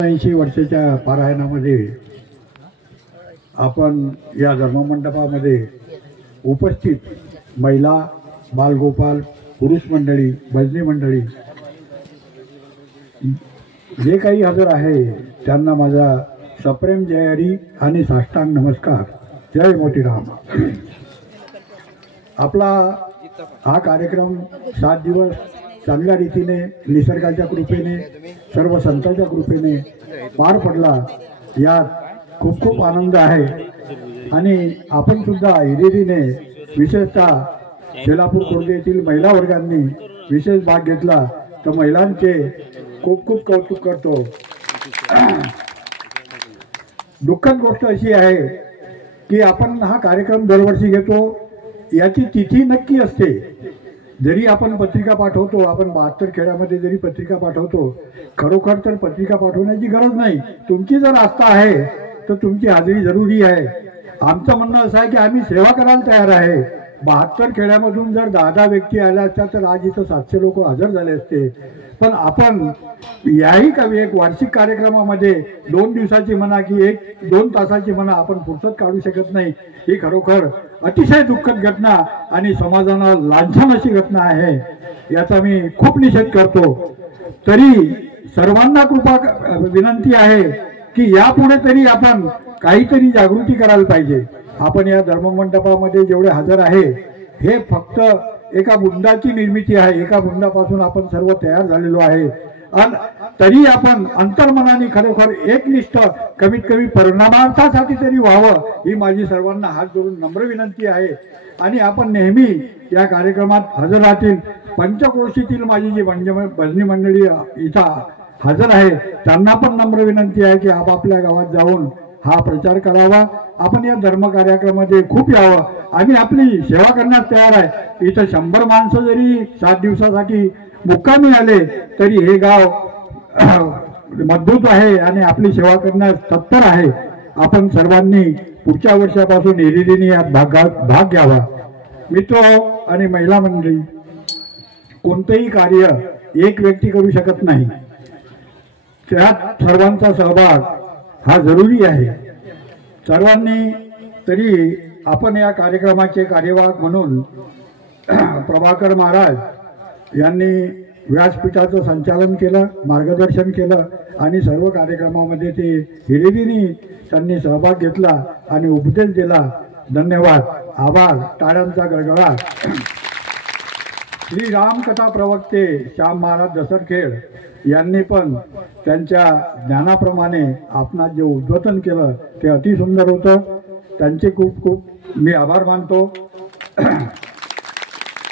80 वर्षाच्या पारायणामध्ये आपण या धर्ममंडपामध्ये उपस्थित महिला, बालगोपाल, पुरुष मंडळी, भजनी मंडळी जे काही हजर आहे त्यांना माझा सप्रेम जय हरी आणि साष्टांग नमस्कार. जय मोतीराम. आपला हा कार्यक्रम 7 दिवस चांगल्या रीतीने निसर्गाच्या कृपेने सर्व संतांच्या कृपेने पार पडला. यात खूप खूप आनंद आहे आणि आपण सुद्धा हिरिरीने विशेषतः शेलापूर खुर्द येथील महिला वर्गांनी विशेष भाग घेतला तर महिलांचे खूप खूप कौतुक करतो. दुःखद गोष्ट अशी आहे की आपण हा कार्यक्रम दरवर्षी घेतो, याची तिथी नक्की असते. जरी आपण पत्रिका पाठवतो, आपण 72 खेड्यामध्ये जरी पत्रिका पाठवतो, खरोखर तर पत्रिका पाठवण्याची गरज नाही. तुमची जर आस्था आहे तर तुमची हाजरी जरुरी आहे. आमचं म्हणणं असं आहे की आम्ही सेवा करायला तयार आहे. 72 खेड्यामधून जर 10 व्यक्ती आल्या असत्या तर आज इथं 700 लोक हजर झाले असते. पण आपण याही कवी एक वार्षिक कार्यक्रमामध्ये 2 दिवसाची म्हणा की 1-2 तासाची म्हणा आपण फुरसत काढू शकत नाही. ही खरोखर अतिशय दुःखद घटना आणि समाजाला लांछन अशी घटना आहे. याचा मी खूप निषेध करतो. तरी सर्वांना कृपा विनंती आहे की यापुढे तरी आपण काहीतरी जागृती करायला पाहिजे. आपण या धर्ममंडपामध्ये जेवढे हजर आहे हे फक्त एका बुंदाची निर्मिती आहे. एका बुंदापासून आपण सर्व तयार झालेलो आहे. आणि तरी आपण अंतर्मनाने खरोखर एकनिष्ठ कमीत कमी परिणामार्थासाठी तरी व्हावं ही माझी सर्वांना हात जोडून नम्र विनंती आहे. आणि आपण नेहमी या कार्यक्रमात हजर राहतील. पंचक्रोशीतील माझी जी भजनी मंडळी इथं हजर आहे त्यांना पण नम्र विनंती आहे की आपापल्या गावात जाऊन हा प्रचार करावा. आपण या धर्म कार्यक्रमामध्ये खूप यावं. आम्ही आपली सेवा करण्यास तयार आहे. इथं 100 माणसं जरी 7 दिवसासाठी मुक्कामी आले तरी हे गाव मजबूत आहे आणि आपली सेवा करण्यास तत्पर आहे. आपण सर्वांनी पुढच्या वर्षापासून हिरिरीने यात भाग घ्यावा. मित्र आणि महिला मंडळी, कोणतेही कार्य एक व्यक्ती करू शकत नाही. त्यात सर्वांचा सहभाग हा जरुरी आहे. सर्वांनी तरी आपण या कार्यक्रमाचे कार्यवाहक म्हणून प्रभाकर महाराज यांनी व्यासपीठाचं संचालन केलं, मार्गदर्शन केलं आणि सर्व कार्यक्रमामध्ये ते हिरिरीने त्यांनी सहभाग घेतला आणि उपदेश दिला. धन्यवाद, आभार, टाळ्यांचा गडगडाट. श्री रामकथा प्रवक्ते श्याम महाराज दसरखेड यांनी पण त्यांच्या ज्ञानाप्रमाणे आपणास जे उद्बोधन केलं ते अतिसुंदर होतं. त्यांचे खूप खूप मी आभार मानतो.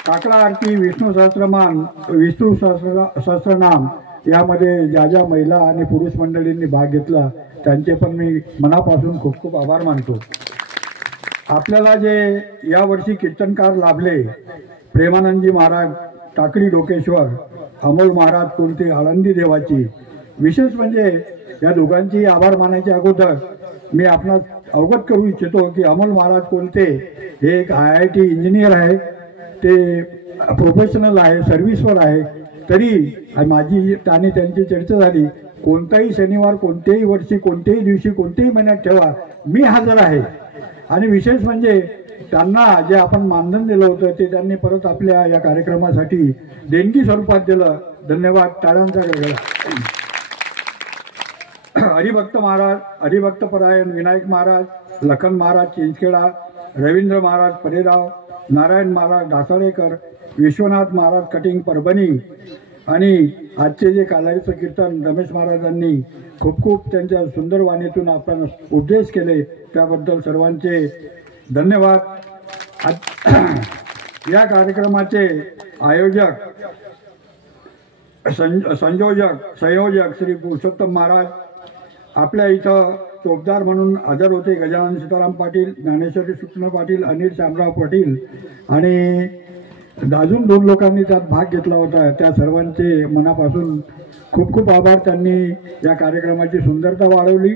काकडा आरती, विष्णू सहस्रनाम यामध्ये ज्या ज्या महिला आणि पुरुष मंडळींनी भाग घेतला त्यांचे पण मी मनापासून खूप खूप आभार मानतो. आपल्याला जे यावर्षी कीर्तनकार लाभले, प्रेमानंदजी महाराज टाकळी डोकेश्वर, अमोल महाराज कोलते आळंदी देवाची, विशेष म्हणजे या दोघांची आभार मानायच्या अगोदर मी आपणास अवगत करू इच्छितो की अमोल महाराज कोलते हे एक IIT इंजिनियर आहे. ते प्रोफेशनल आहे, सर्व्हिसवर आहे. तरी माझी आणि त्यांची चर्चा झाली, कोणताही शनिवार कोणत्याही वर्षी कोणत्याही दिवशी कोणत्याही महिन्यात ठेवा, मी हजर आहे. आणि विशेष म्हणजे त्यांना जे आपण मानधन दिलं होतं ते त्यांनी परत आपल्या या कार्यक्रमासाठी देणगी स्वरूपात दिलं. धन्यवाद, टाळ्यांचा गडगडाट. हरिभक्त महाराज, हरिभक्त परायण विनायक महाराज, लखन महाराज चिंचखेडा, रवींद्र महाराज परेराव, नारायण महाराज डासाळेकर, विश्वनाथ महाराज कटिंग परभणी आणि आजचे जे कालायचं कीर्तन रमेश महाराजांनी खूप खूप त्यांच्या सुंदर वाणीतून आपण उपदेश केले त्याबद्दल सर्वांचे धन्यवाद. या कार्यक्रमाचे आयोजक संयोजक श्री पुरुषोत्तम महाराज आपल्या इथं चौकदार म्हणून हजर होते. गजानन सीताराम पाटील, ज्ञानेश्वरी सुक्ष्म पाटील, अनिल शामराव पाटील आणि अजून 2 लोकांनी त्यात भाग घेतला होता. त्या सर्वांचे मनापासून खूप खूप आभार. त्यांनी या कार्यक्रमाची सुंदरता वाढवली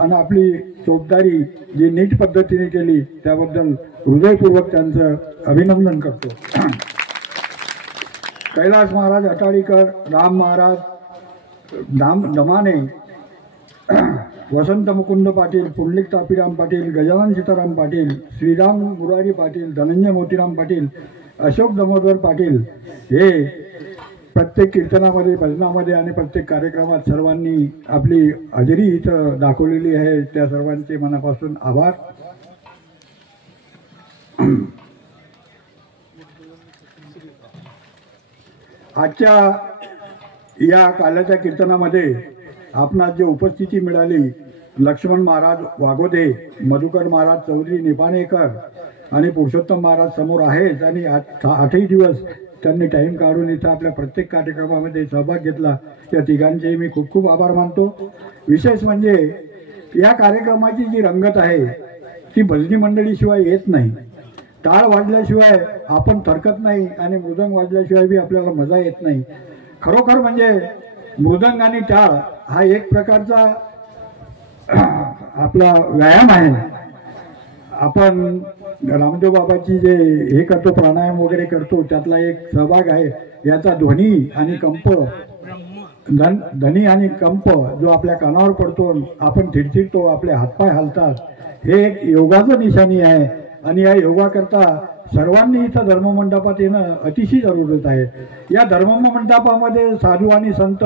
आणि आपली चौकदारी जी नीट पद्धतीने केली त्याबद्दल हृदयपूर्वक त्यांचं अभिनंदन करतो. कैलास महाराज अटाळीकर, राम महाराज दमाने वसंत मुकुंद पाटील, पुंडलिक तापीराम पाटील, गजानन सीताराम पाटील, श्रीराम मुरारी पाटील, धनंजय मोतीराम पाटील, अशोक दामोदर पाटील हे प्रत्येक कीर्तनामध्ये, भजनामध्ये आणि प्रत्येक कार्यक्रमात सर्वांनी आपली हजेरी इथं दाखवलेली आहे. त्या सर्वांचे मनापासून आभार. आजच्या या काल्याच्या कीर्तनामध्ये आपणास जे उपस्थिती मिळाली, लक्ष्मण महाराज वाघोदे, मधुकर महाराज चौधरी निपाणेकर आणि पुरुषोत्तम महाराज समोर आहेत आणि 8ही दिवस त्यांनी टाईम काढून इथं आपल्या प्रत्येक कार्यक्रमामध्ये सहभाग घेतला. या तिघांचे मी खूप खूप आभार मानतो. विशेष म्हणजे या कार्यक्रमाची जी रंगत आहे ती भजनी मंडळीशिवाय येत नाही. टाळ वाजल्याशिवाय आपण थरकत नाही आणि मृदंग वाजल्याशिवाय बी आपल्याला मजा येत नाही. खरोखर म्हणजे मृदंग आणि टाळ हा एक प्रकारचा आपला व्यायाम आहे. आपण रामदेव बाबाची जे हे करतो, प्राणायाम वगैरे करतो, त्यातला एक सहभाग आहे. याचा ध्वनी आणि कंप, ध्वनी आणि कंप जो आपल्या कानावर पडतो, आपण थिरथिरतो, आपले हातपाय हालतात, हे एक योगाचं निशाणी आहे. आणि या योगाकरता सर्वांनी इथं धर्ममंडपात येणं अतिशय जरूरत आहे. या धर्ममंडपामध्ये साधू आणि संत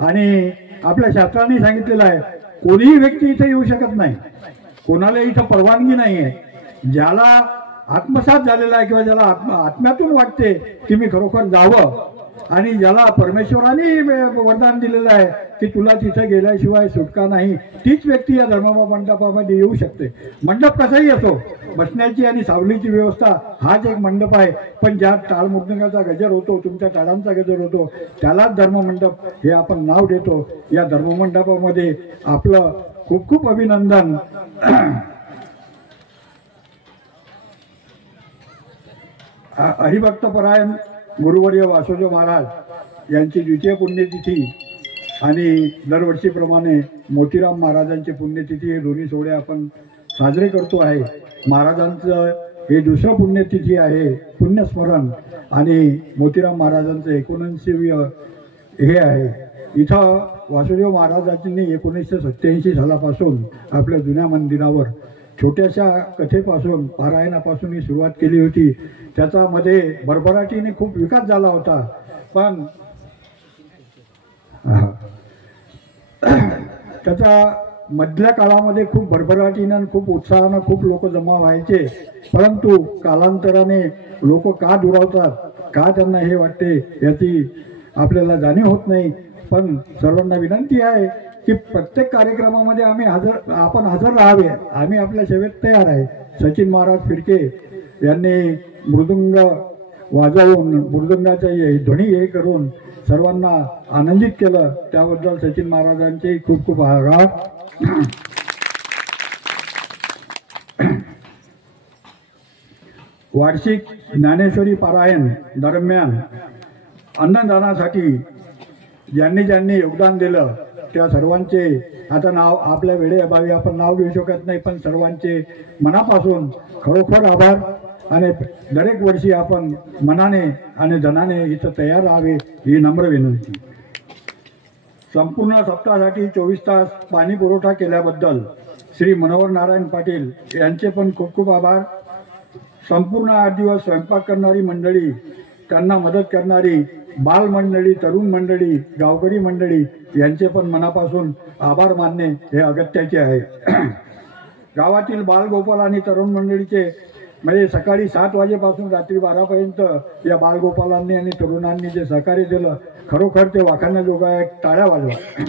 आणि आपल्या शास्त्रांनी सांगितलेलं आहे, कोणीही व्यक्ती इथे येऊ शकत नाही, कोणाला इथं परवानगी नाही आहे. ज्याला आत्मसात झालेला आहे किंवा ज्याला आत्म्यातून वाटते की मी खरोखर जावं आणि ज्याला परमेश्वराने वरदान दिलेलं आहे की तुला तिथे गेल्याशिवाय सुटका नाही, तीच व्यक्ती या धर्ममंडपामध्ये येऊ शकते. मंडप कसाही असो, बसण्याची आणि सावलीची व्यवस्था हाच एक मंडप आहे. पण ज्या टाळ मृदंगाचा गजर होतो, तुमच्या टाळांचा गजर होतो, त्यालाच धर्ममंडप हे आपण नाव देतो. या धर्ममंडपामध्ये आपलं खूप खूप अभिनंदन. हरिभक्तपरायण गुरुवर्य वासुदेव महाराज यांची द्वितीय पुण्यतिथी आणि दरवर्षीप्रमाणे मोतीराम महाराजांची पुण्यतिथी, हे दोन्ही सोहळे आपण साजरे करतो आहे. महाराजांचं हे दुसरं पुण्यतिथी आहे, पुण्यस्मरण, आणि मोतीराम महाराजांचं 89वी हे आहे. इथं वासुदेव महाराजांनी 1987 सालापासून आपल्या जुन्या मंदिरावर छोट्याशा कथेपासून, पारायणापासून ही सुरुवात केली होती. त्याच्यामध्ये भरभराटीने खूप विकास झाला होता. पण त्याचा मधल्या काळामध्ये खूप भरभराटीनं, खूप उत्साहानं खूप लोक जमा व्हायचे. परंतु कालांतराने लोक का दुरावतात, का त्यांना हे वाटते, याची आपल्याला जाणीव होत नाही. पण सर्वांना विनंती आहे की प्रत्येक कार्यक्रमामध्ये आपण हजर राहावे. आम्ही आपल्या सेवेत तयार आहे. सचिन महाराज फिरके यांनी मृदुंग वाजवून, मृदुंगाचा ध्वनी हे करून सर्वांना आनंदित केलं, त्याबद्दल सचिन महाराजांचे खूप खूप आभार. वार्षिक ज्ञानेश्वरी पारायण दरम्यान अन्नदानासाठी ज्यांनी योगदान दिलं त्या सर्वांचे आता नाव आपल्या वेळेअभावी आपण नाव घेऊ शकत नाही, पण सर्वांचे मनापासून खरोखर आभार. आणि दरेक वर्षी आपण मनाने आणि धनाने इथं तयार राहावे ही नम्र विनंती. संपूर्ण सप्ताहासाठी 24 तास पाणी पुरवठा केल्याबद्दल श्री मनोहर नारायण पाटील यांचे पण खूप खूप आभार. संपूर्ण 8 दिवस स्वयंपाक करणारी मंडळी, त्यांना मदत करणारी बालमंडळी, तरुण मंडळी, गावकरी मंडळी यांचे पण मनापासून आभार मानणे हे अगत्याचे आहे. गावातील बालगोपाल आणि तरुण मंडळीचे म्हणजे सकाळी 7 वाजेपासून रात्री 12पर्यंत या बालगोपालांनी आणि तरुणांनी जे सहकार्य दिलं, खरोखर ते वाखाणण्याजोगा आहे. टाळ्या वाजवा.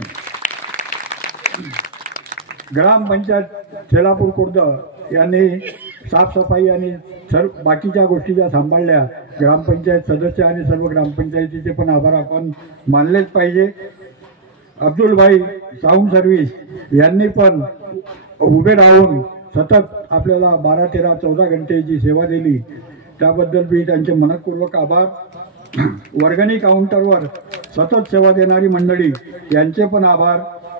ग्रामपंचायत थेलापूर खुर्द यांनी साफसफाई आणि सर्व बाकीच्या गोष्टी ज्या सांभाळल्या, ग्रामपंचायत सदस्य आणि सर्व ग्रामपंचायतीचे पण आभार आपण मानलेच पाहिजे. अब्दुलभाई साऊंड सर्व्हिस यांनी पण उभे राहून सतत आपल्याला 12, 13, 14 घंटेची सेवा दिली, त्याबद्दल मी त्यांचे मनपूर्वक आभार. वर्गणी काउंटरवर सतत सेवा देणारी मंडळी यांचे पण आभार.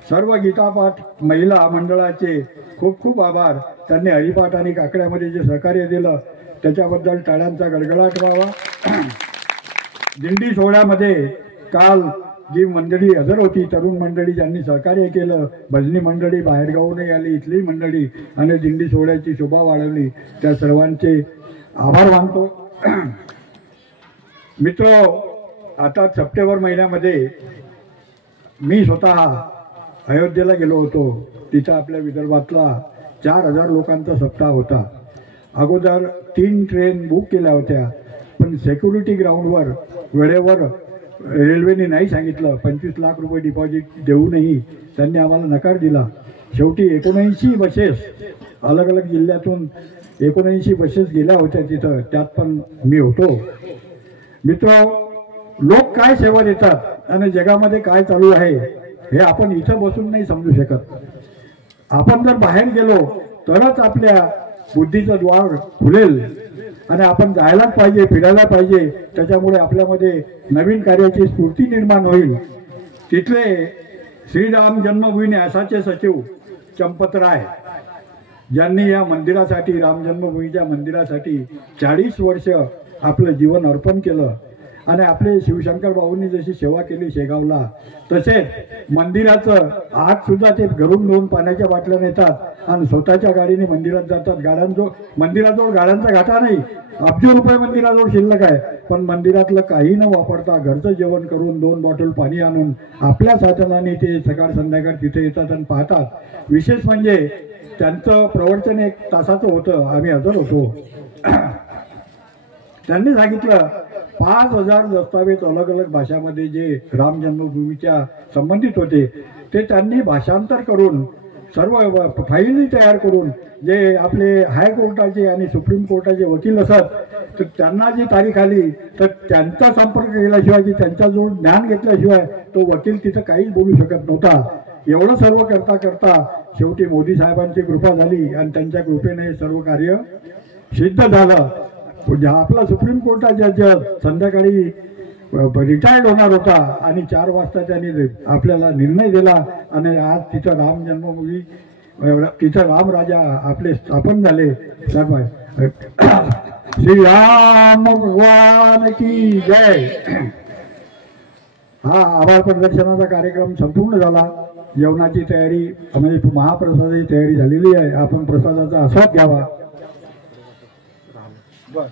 सर्व गीतापाठ महिला मंडळाचे खूप खूप आभार. त्यांनी हरिपाठ आणि काकड्यामध्ये जे सहकार्य दिलं त्याच्याबद्दल टाळ्यांचा गडगडाट व्हावा. दिंडी सोहळ्यामध्ये काल जी मंडळी हजर होती, तरुण मंडळी ज्यांनी सहकार्य केलं, भजनी मंडळी बाहेरगावूनही आली, इथली मंडळी आणि दिंडी सोहळ्याची शोभा वाढवली, त्या सर्वांचे आभार मानतो. मित्र, आता सप्टेंबर महिन्यामध्ये मी स्वतः अयोध्येला गेलो होतो. तिथं आपल्या विदर्भातला 4000 लोकांचा सप्ताह होता. अगोदर 3 ट्रेन बुक केल्या होत्या, पण सिक्युरिटी ग्राउंडवर वेळेवर रेल्वेने नाही सांगितलं. 25 लाख रुपये डिपॉझिट देऊनही त्यांनी आम्हाला नकार दिला. शेवटी 79 बसेस अलग अलग जिल्ह्यातून 79 बसेस गेल्या होत्या तिथं, त्यात पण मी होतो. मित्र, लोक काय सेवा देतात आणि जगामध्ये काय चालू आहे हे आपण इथं बसून नाही समजू शकत. आपण जर बाहेर गेलो तरच आपल्या बुद्धीचं द्वार खुलेल आणि आपण जायलाच पाहिजे, फिरायला पाहिजे. त्याच्यामुळे आपल्यामध्ये नवीन कार्याची स्फूर्ती निर्माण होईल. तिथले श्रीराम जन्मभूमी न्यासाचे सचिव चंपतराय, ज्यांनी या मंदिरासाठी, राम जन्मभूमीच्या मंदिरासाठी 40 वर्ष आपलं जीवन अर्पण केलं आणि आपले शिवशंकर भाऊंनी जशी सेवा केली शेगावला, तसेच मंदिराचं आज सुद्धा ते घरून 2 पाण्याच्या बाटल्या नेतात आणि स्वतःच्या गाडीने मंदिरात जातात. मंदिराजवळ गाड्यांचा घाटा नाही, अब्ज रुपये मंदिराजवळ शिल्लक आहे, पण मंदिरातलं काही न वापरता घरचं जेवण करून 2 बॉटल पाणी आणून आपल्या साधनाने ते सकाळ संध्याकाळ तिथे येतात आणि पाहतात. विशेष म्हणजे त्यांचं प्रवचन 1 तासाचं होतं, आम्ही हजर होतो. त्यांनी सांगितलं 5000 दस्तावेज अलग अलग भाषामध्ये जे राम जन्मभूमीच्या संबंधित होते ते त्यांनी भाषांतर करून, सर्व फाईली तयार करून, जे आपले हायकोर्टाचे आणि सुप्रीम कोर्टाचे वकील असत तर त्यांना जी तारीख आली तर त्यांचा संपर्क केल्याशिवाय, की त्यांच्याजवळ ज्ञान घेतल्याशिवाय तो वकील तिथं काहीच बोलू शकत नव्हता. एवढं सर्व करता करता शेवटी मोदी साहेबांची कृपा झाली आणि त्यांच्या कृपेने हे सर्व कार्य सिद्ध झालं. आपला सुप्रीम कोर्टाच्या जज संध्याकाळी रिटायर्ड होणार होता आणि 4 वाजता त्यांनी आपल्याला निर्णय दिला आणि आज तिथं राम जन्मभूमी, तिथं राम राजा आपले स्थापन झाले. श्रीराम भगवान की जय. हा आभार प्रदर्शनाचा कार्यक्रम संपूर्ण झाला. जेवणाची तयारी म्हणजे महाप्रसादाची तयारी झालेली आहे. आपण प्रसादाचा आस्वाद घ्यावा. बस.